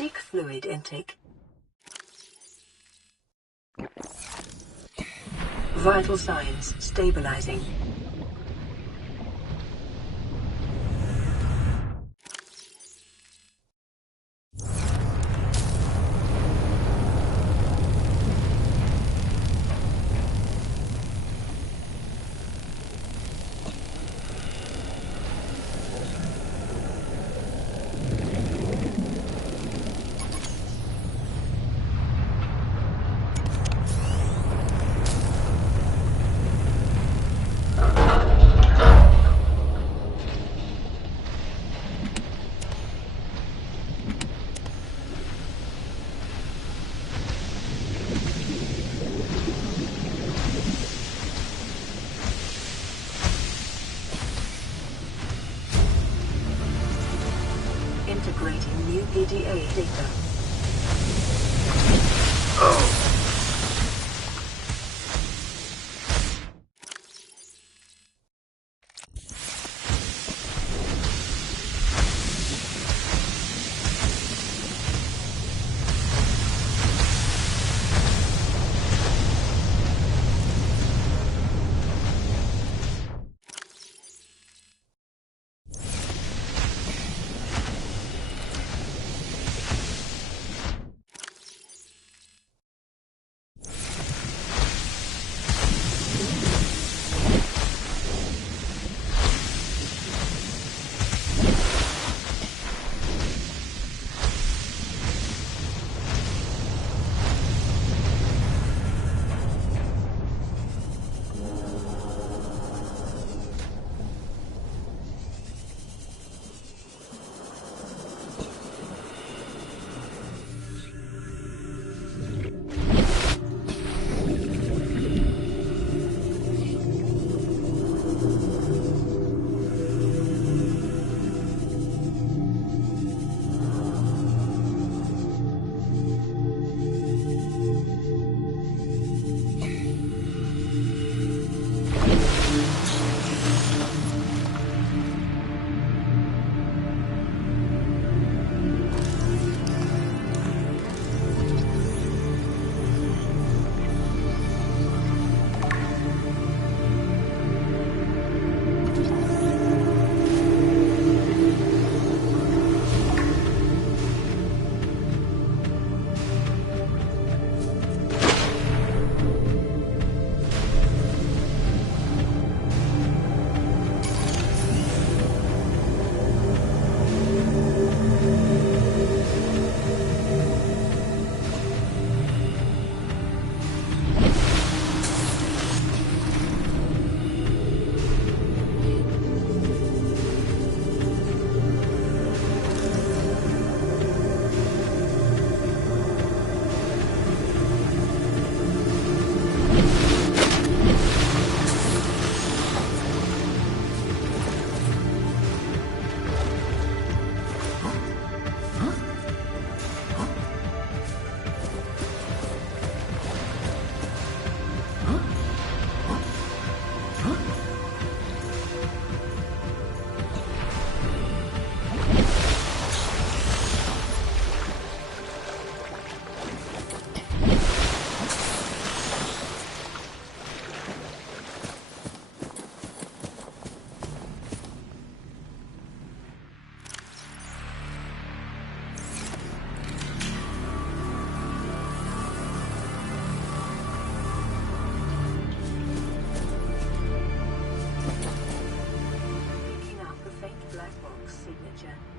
Seek fluid intake. Vital signs stabilizing. Integrating new PDA data.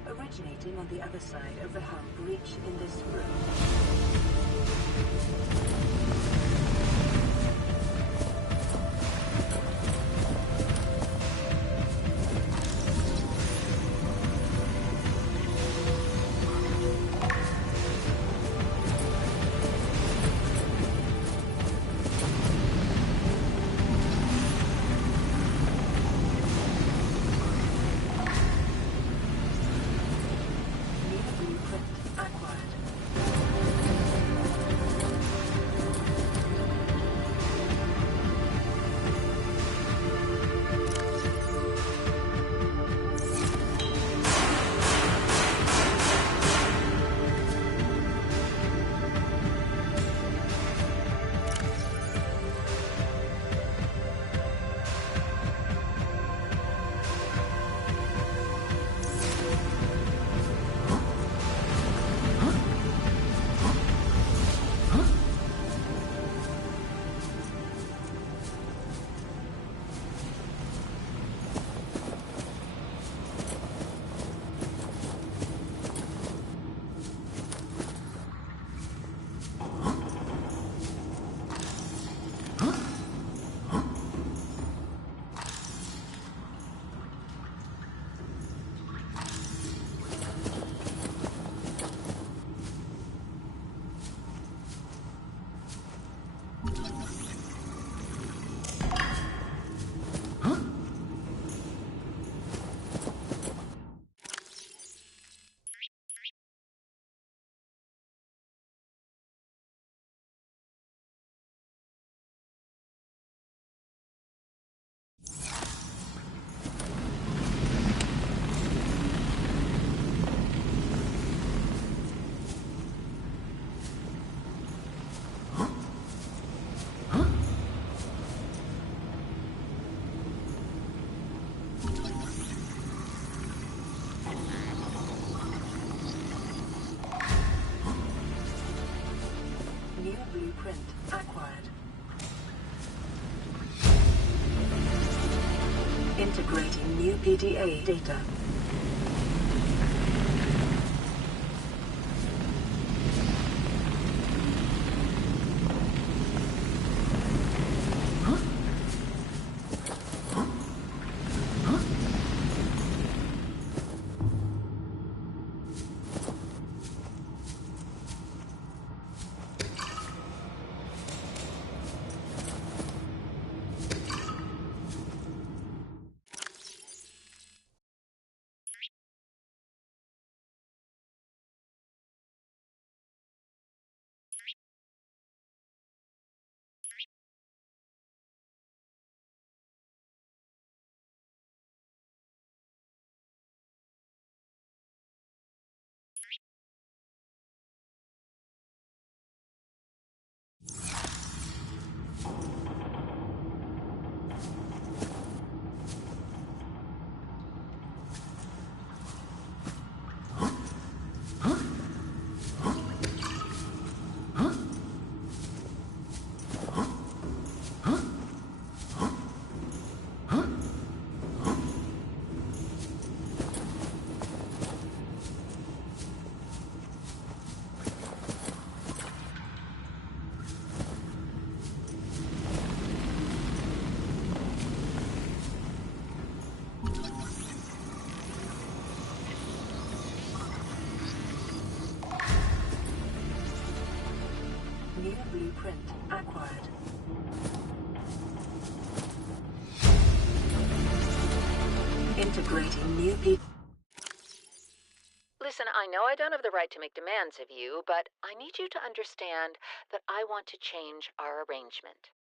Originating on the other side of the hub breach in this room. Integrating new PDA data. New blueprint acquired. Integrating new people. Listen, I know I don't have the right to make demands of you, but I need you to understand that I want to change our arrangement.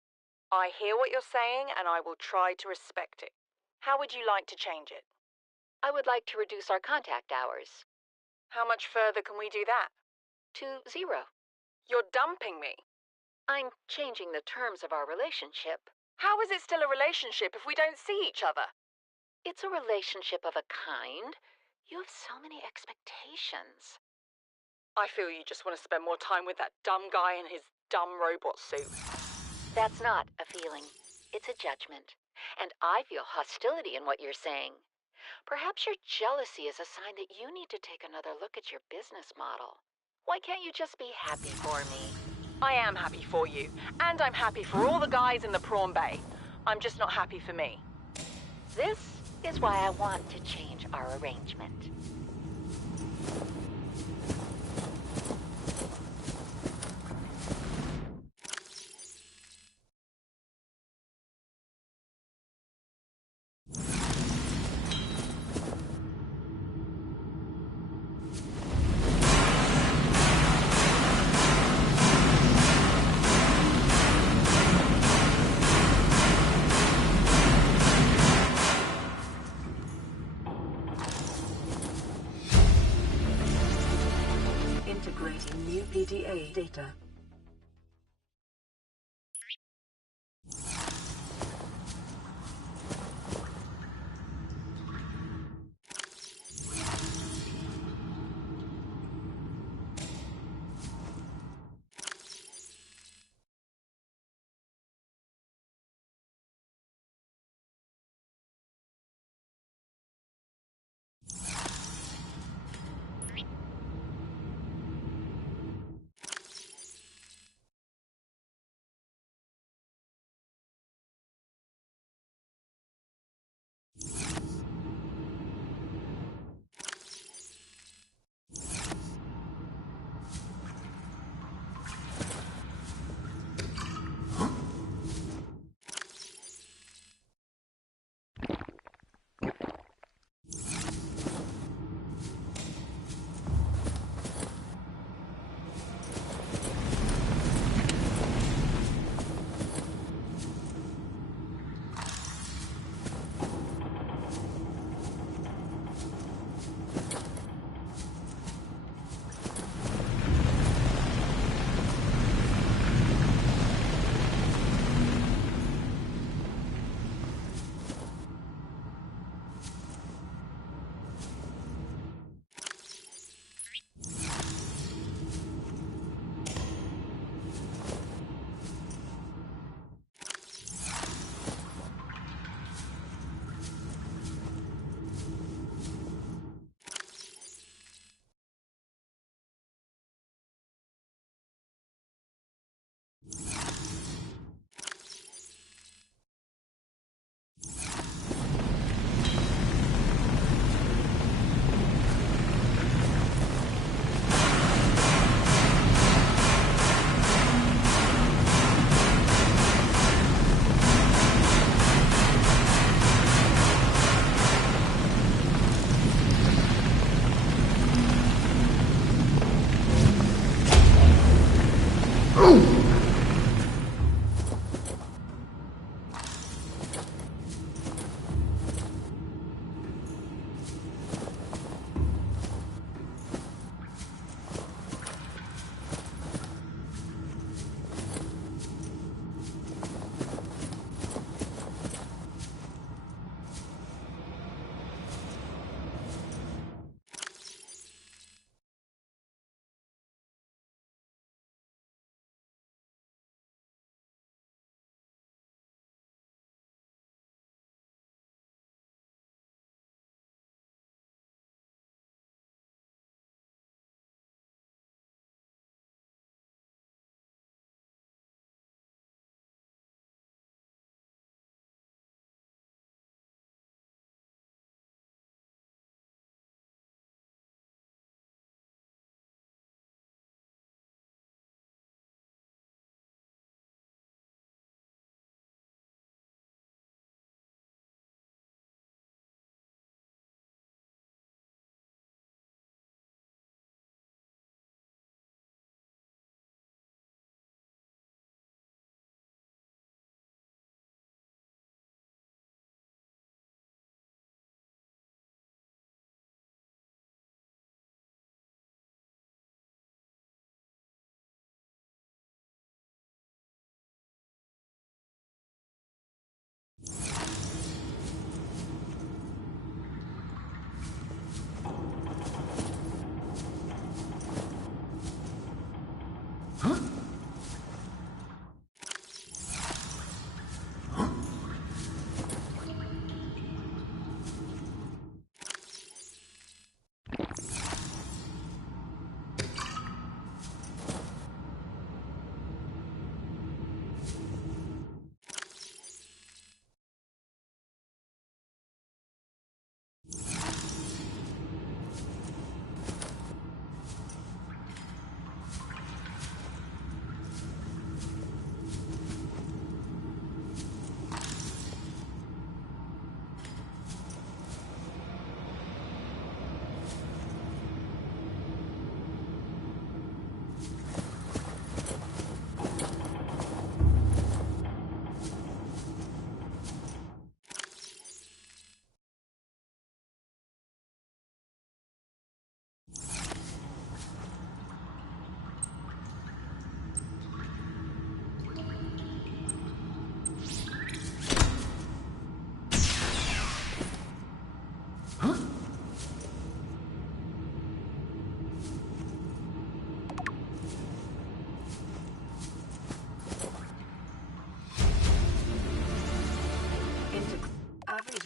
I hear what you're saying, and I will try to respect it. How would you like to change it? I would like to reduce our contact hours. How much further can we do that? To 0. You're dumping me. I'm changing the terms of our relationship. How is it still a relationship if we don't see each other? It's a relationship of a kind. You have so many expectations. I feel you just want to spend more time with that dumb guy in his dumb robot suit. That's not a feeling. It's a judgment. And I feel hostility in what you're saying. Perhaps your jealousy is a sign that you need to take another look at your business model. Why can't you just be happy for me? I am happy for you, and I'm happy for all the guys in the prawn bay. I'm just not happy for me. This is why I want to change our arrangement. Integrating new PDA data.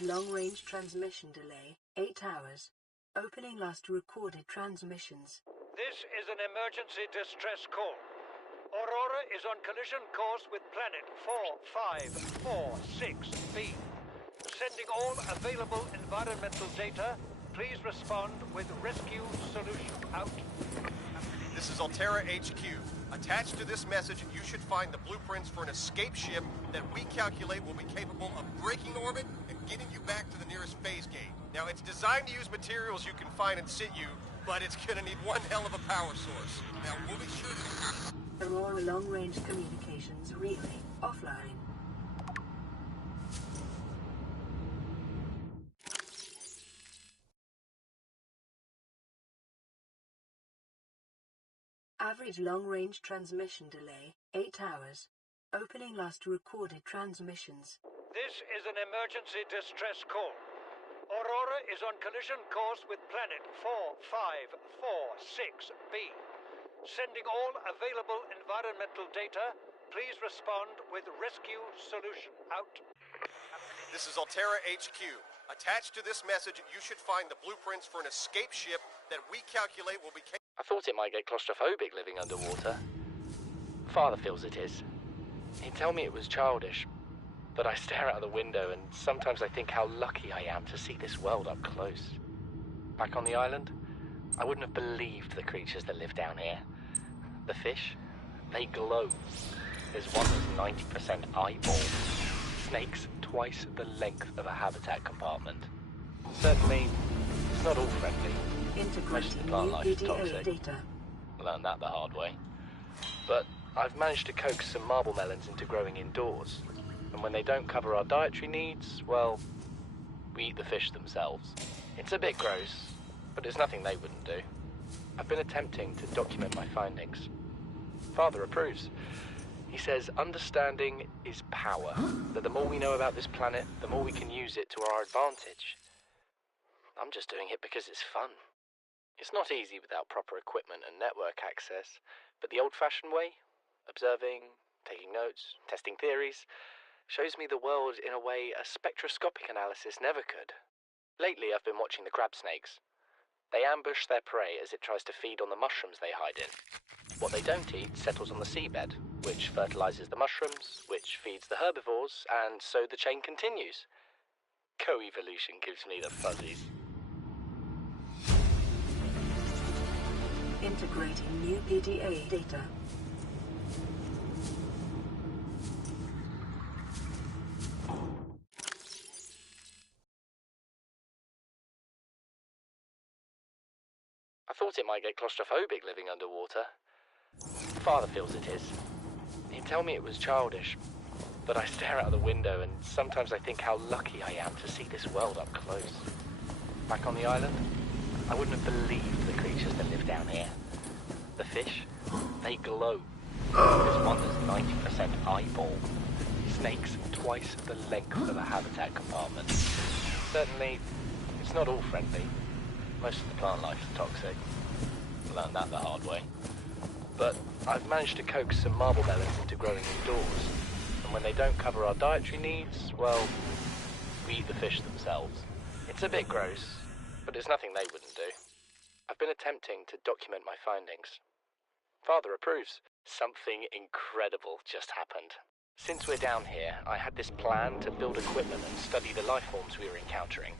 long-range transmission delay, 8 hours. Opening last recorded transmissions. This is an emergency distress call. Aurora is on collision course with planet 4546b. Sending all available environmental data. Please respond with rescue solution out. This is Altera HQ. Attached to this message, you should find the blueprints for an escape ship that we calculate will be capable of breaking orbit and getting you back to the nearest phase gate. Now, it's designed to use materials you can find in situ, but it's gonna need one hell of a power source. Now, we'll be sure to... Aurora long-range communications relay offline. Average long-range transmission delay, 8 hours. Opening last recorded transmissions. This is an emergency distress call. Aurora is on collision course with planet 4546b. Sending all available environmental data. Please respond with rescue solution out. This is Altera HQ. Attached to this message, you should find the blueprints for an escape ship that we calculate will be capable... I thought it might get claustrophobic living underwater. Father feels it is. He'd tell me it was childish, but I stare out the window and sometimes I think how lucky I am to see this world up close. Back on the island, I wouldn't have believed the creatures that live down here. The fish, they glow. There's one that's 90% eyeball. Snakes twice the length of a habitat compartment. Certainly, it's not all friendly. Most of the plant life is toxic. Data. Learned that the hard way. But I've managed to coax some marble melons into growing indoors. And when they don't cover our dietary needs, well, we eat the fish themselves. It's a bit gross, but it's nothing they wouldn't do. I've been attempting to document my findings. Father approves. He says understanding is power, that the more we know about this planet, the more we can use it to our advantage. I'm just doing it because it's fun. It's not easy without proper equipment and network access, but the old-fashioned way, observing, taking notes, testing theories, shows me the world in a way a spectroscopic analysis never could. Lately I've been watching the crab snakes. They ambush their prey as it tries to feed on the mushrooms they hide in. What they don't eat settles on the seabed, which fertilizes the mushrooms, which feeds the herbivores, and so the chain continues. Co-evolution gives me the fuzzies. Integrating new PDA data. I thought it might get claustrophobic living underwater. Father feels it is. He'd tell me it was childish, but I stare out the window and sometimes I think how lucky I am to see this world up close. Back on the island, I wouldn't have believed the creatures that live down here. The fish, they glow. There's one that's 90% eyeball. Snakes twice the length of a habitat compartment. Certainly, it's not all friendly. Most of the plant life is toxic. Learned that the hard way. But I've managed to coax some marble melons into growing indoors. And when they don't cover our dietary needs, well, we eat the fish themselves. It's a bit gross, but it's nothing they wouldn't do. I've been attempting to document my findings. Father approves. Something incredible just happened. Since we're down here, I had this plan to build equipment and study the life forms we were encountering,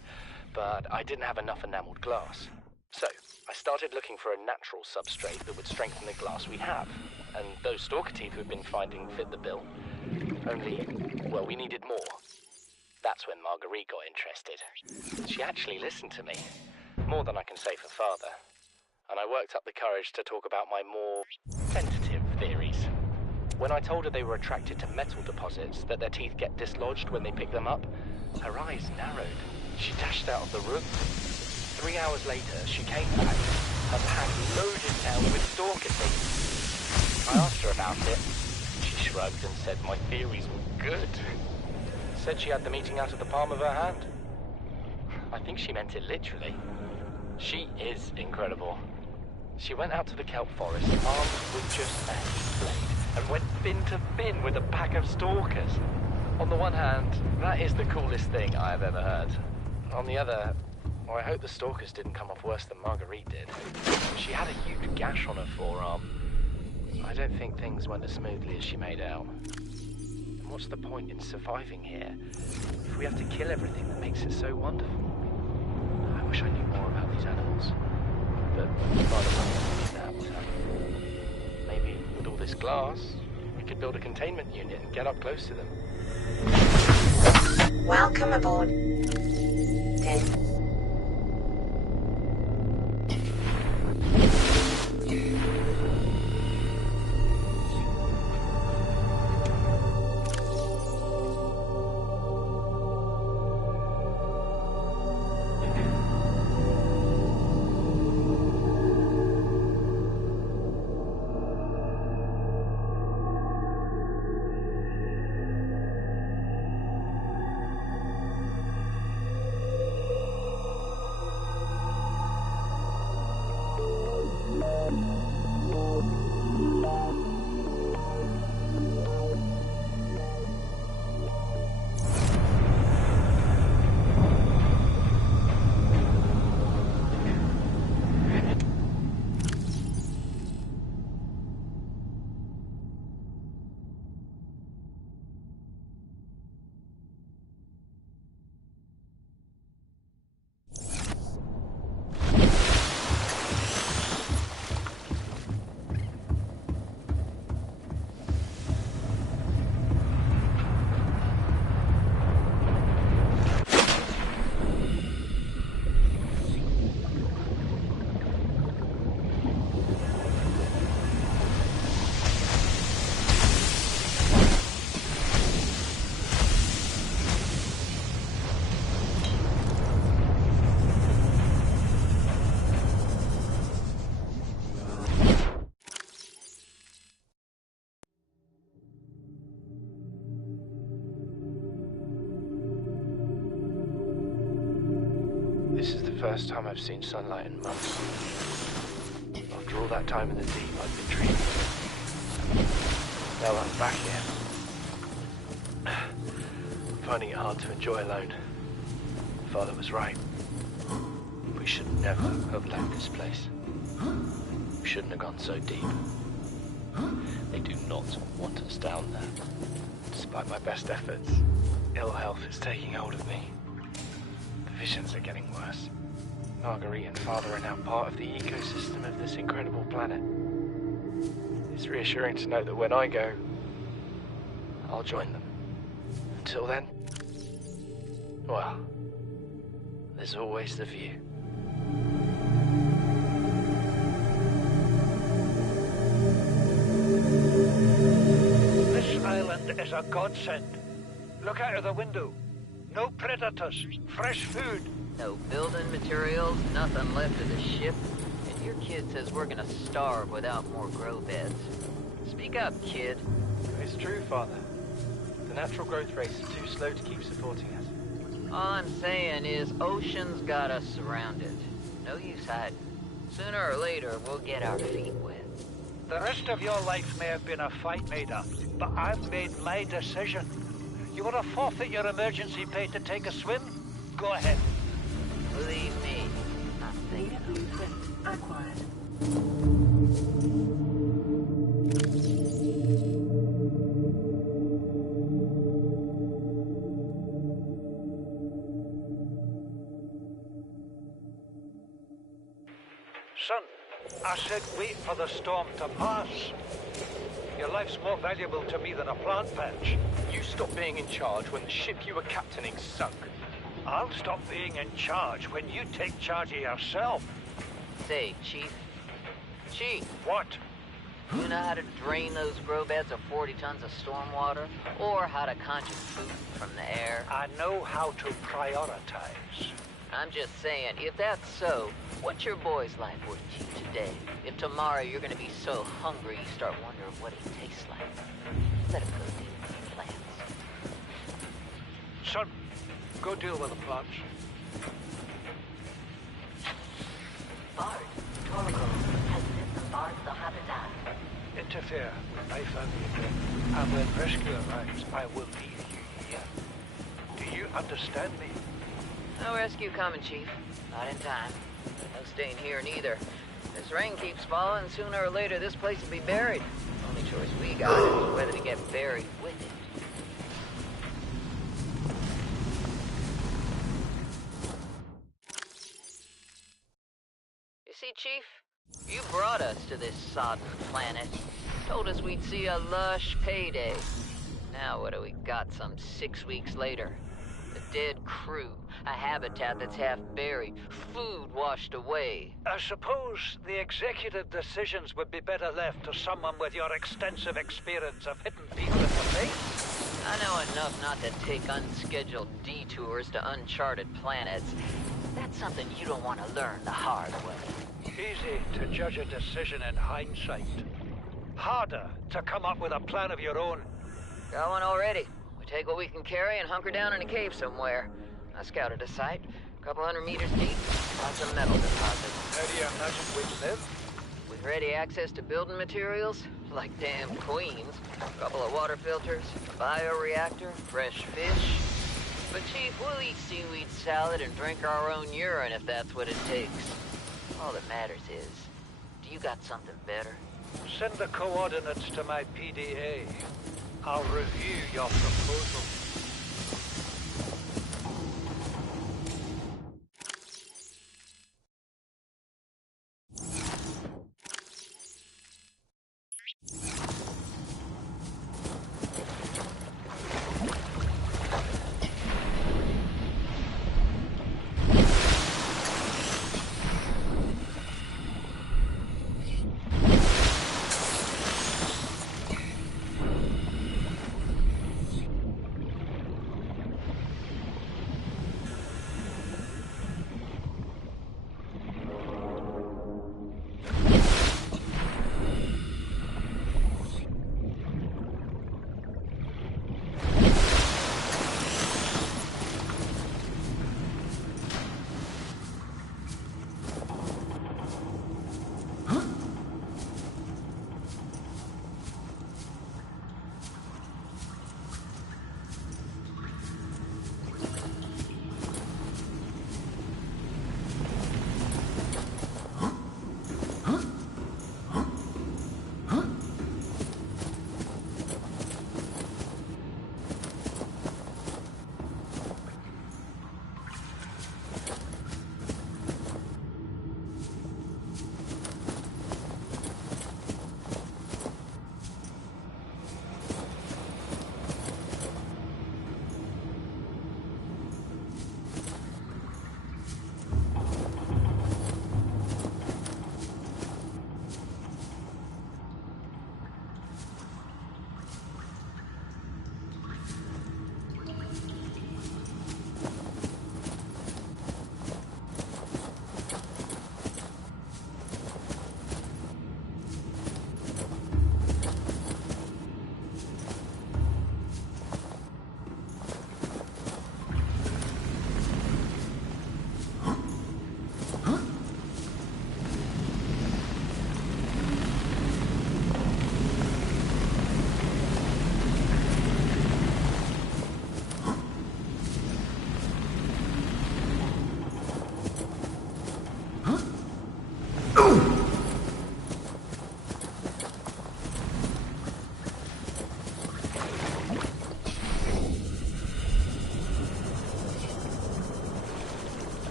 but I didn't have enough enameled glass. So, I started looking for a natural substrate that would strengthen the glass we have, and those stalker teeth we've been finding fit the bill. Only, well, we needed more. That's when Marguerite got interested. She actually listened to me, more than I can say for Father, and I worked up the courage to talk about my more tentative theories. When I told her they were attracted to metal deposits, that their teeth get dislodged when they pick them up, her eyes narrowed. She dashed out of the room. 3 hours later, she came back, her pack loaded down with stalker teeth. I asked her about it. She shrugged and said my theories were good. Said she had the meeting out of the palm of her hand. I think she meant it literally. She is incredible. She went out to the kelp forest, armed with just a heat blade, and went bin to bin with a pack of stalkers. On the one hand, that is the coolest thing I have ever heard. On the other, well, I hope the stalkers didn't come off worse than Marguerite did. She had a huge gash on her forearm. I don't think things went as smoothly as she made out. And what's the point in surviving here if we have to kill everything that makes it so wonderful? I wish I knew more about these animals. But Father won't need that. Maybe with all this glass, we could build a containment unit and get up close to them. Welcome aboard. This is the first time I've seen sunlight in months. After all that time in the deep, I've been dreaming. Now I'm back here. I'm finding it hard to enjoy alone. Father was right. We should never have left this place. We shouldn't have gone so deep. They do not want us down there. Despite my best efforts, ill health is taking hold of me. The visions are getting worse. Marguerite and Father are now part of the ecosystem of this incredible planet. It's reassuring to know that when I go, I'll join them. Until then, well, there's always the view. This island is a godsend. Look out of the window. No predators, fresh food. No building materials, nothing left of the ship. And your kid says we're gonna starve without more grow beds. Speak up, kid. It's true, Father. The natural growth rates are too slow to keep supporting us. All I'm saying is ocean's got us surrounded. No use hiding. Sooner or later, we'll get our feet wet. The rest of your life may have been a fight made up, but I've made my decision. You want to forfeit your emergency pay to take a swim? Go ahead. Believe me, I'm thinking. Blueprint acquired. Son, I said wait for the storm to pass. Your life's more valuable to me than a plant patch. You stopped being in charge when the ship you were captaining sunk. I'll stop being in charge when you take charge of yourself. Say, Chief. Chief, What? you know how to drain those grow beds of 40 tons of stormwater? Or how to conjure food from the air? I know how to prioritize. I'm just saying, if that's so, what's your boy's life worth to you today? If tomorrow you're gonna be so hungry you start wondering what he tastes like, let him go deal with the plants. Son, go deal with the plants. Bard, Torgo has disembarked the habitat. Interfere with my family again, and when rescue arrives, I will leave you Understand me? No rescue coming, Chief. Not in time. No staying here neither. This rain keeps falling, sooner or later this place will be buried. Only choice we got is whether to get buried with it. You see, Chief? You brought us to this sodden planet. Told us we'd see a lush payday. Now what do we got some 6 weeks later? A dead crew, a habitat that's half buried, food washed away. I suppose the executive decisions would be better left to someone with your extensive experience of hitting people in the face. I know enough not to take unscheduled detours to uncharted planets. That's something you don't want to learn the hard way. Easy to judge a decision in hindsight. Harder to come up with a plan of your own. Got one already. We take what we can carry and hunker down in a cave somewhere. I scouted a site, a couple 100 meters deep, lots of metal deposits. How do you imagine we'd live? With ready access to building materials, like damn queens, a couple of water filters, a bioreactor, fresh fish. But Chief, we'll eat seaweed salad and drink our own urine if that's what it takes. All that matters is, do you got something better? Send the coordinates to my PDA. I'll review your proposal.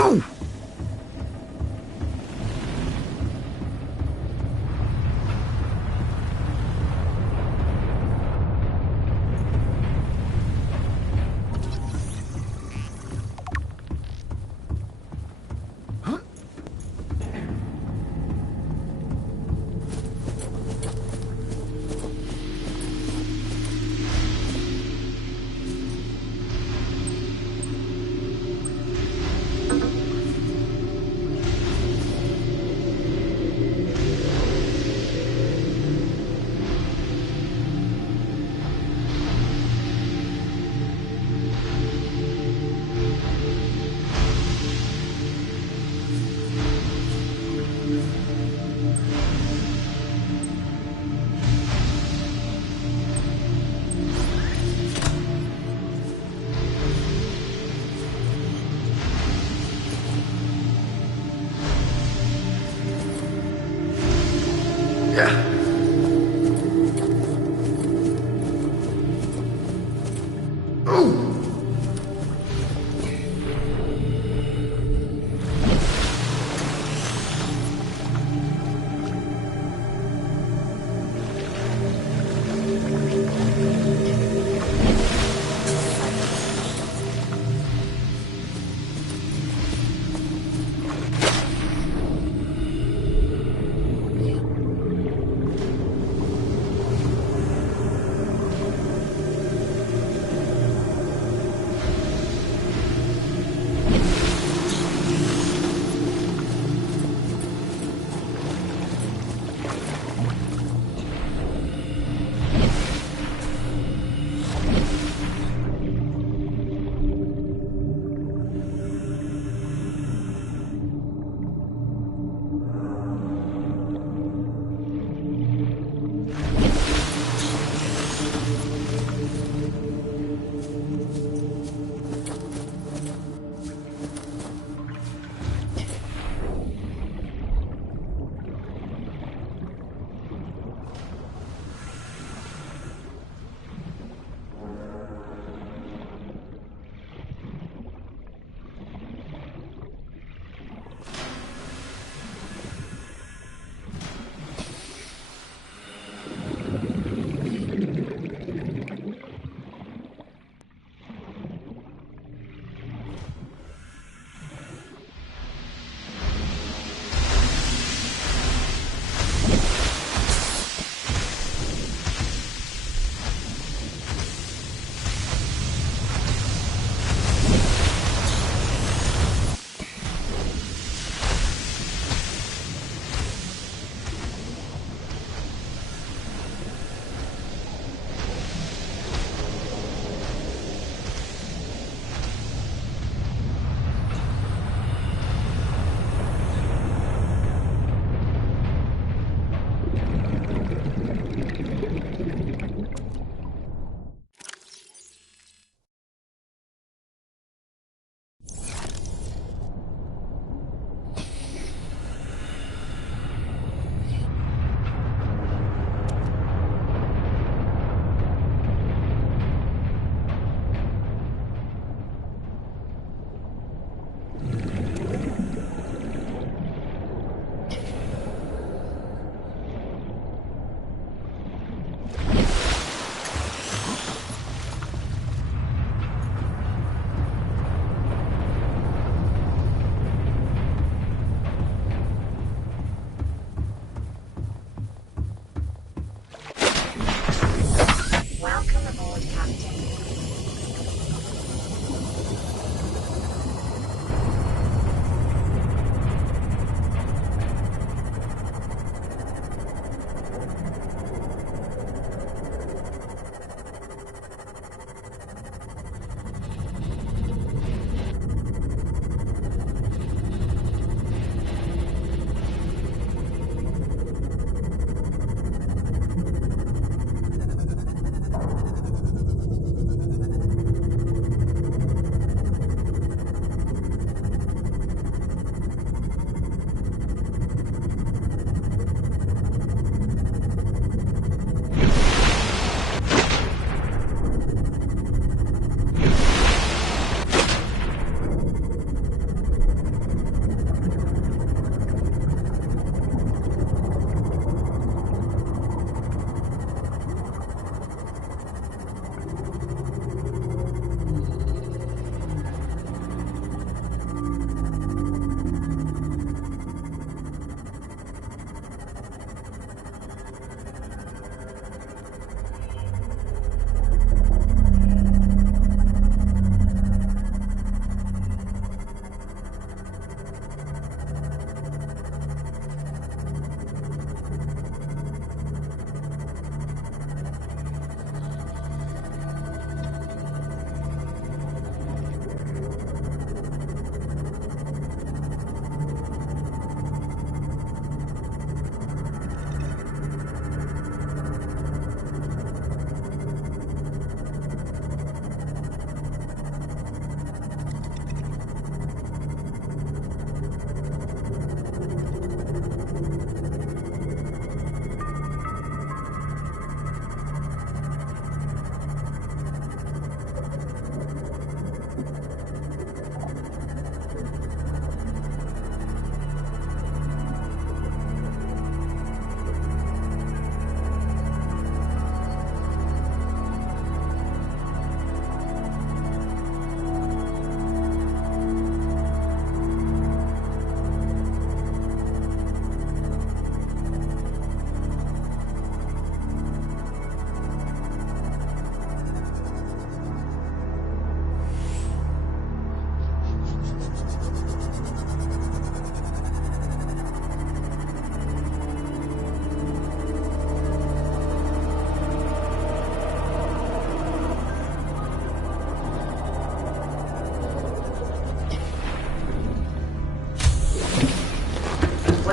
Ooh!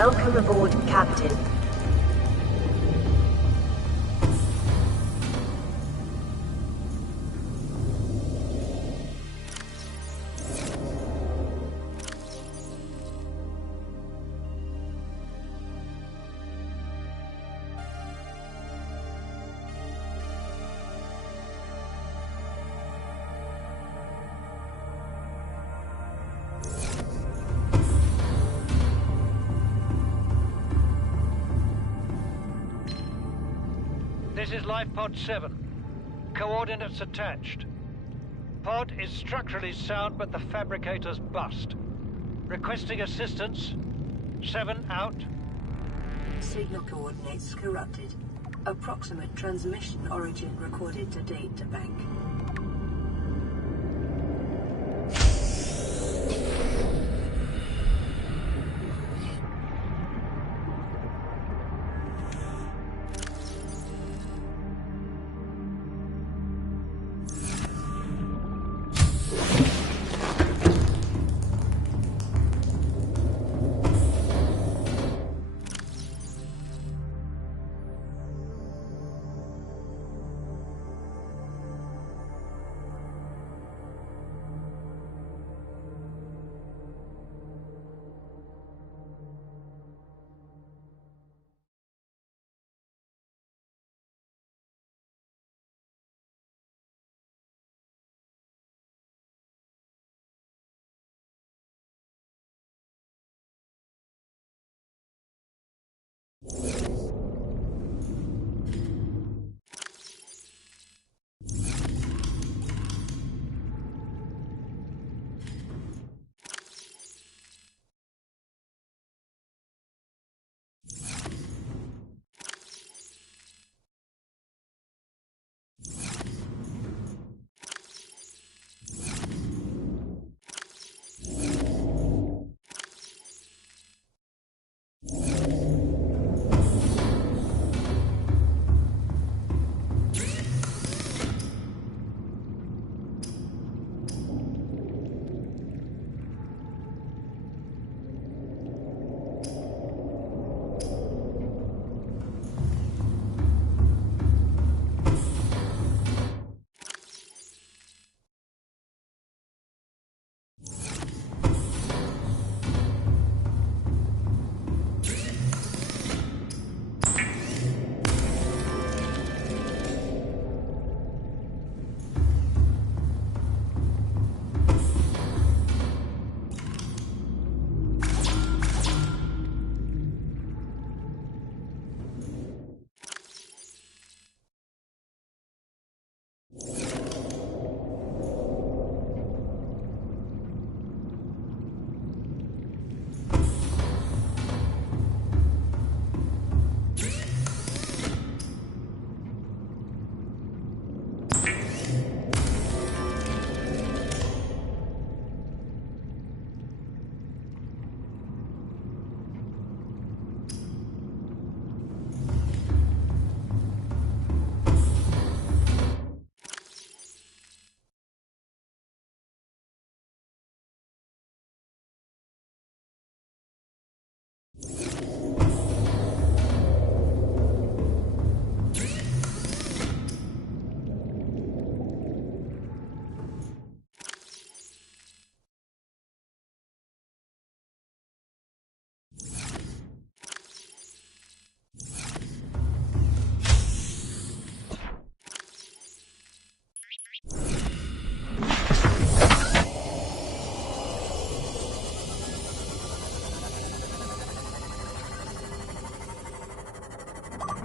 Welcome aboard, Captain. This is Life Pod 7. Coordinates attached. Pod is structurally sound, but the fabricator's bust. Requesting assistance. 7 out. Signal coordinates corrupted. Approximate transmission origin recorded to data bank.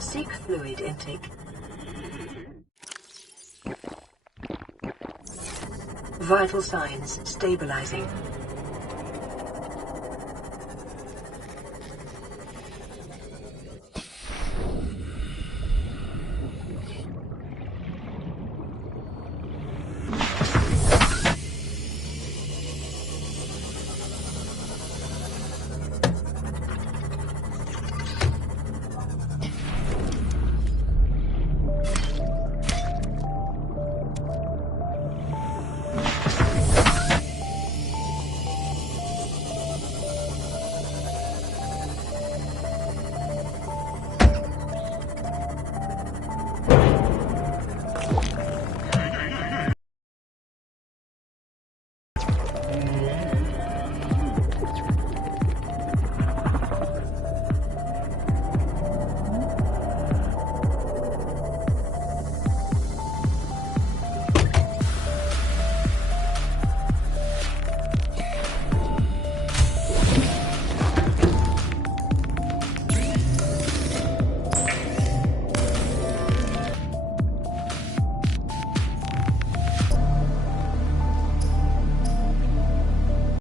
Seek fluid intake. Vital signs stabilizing.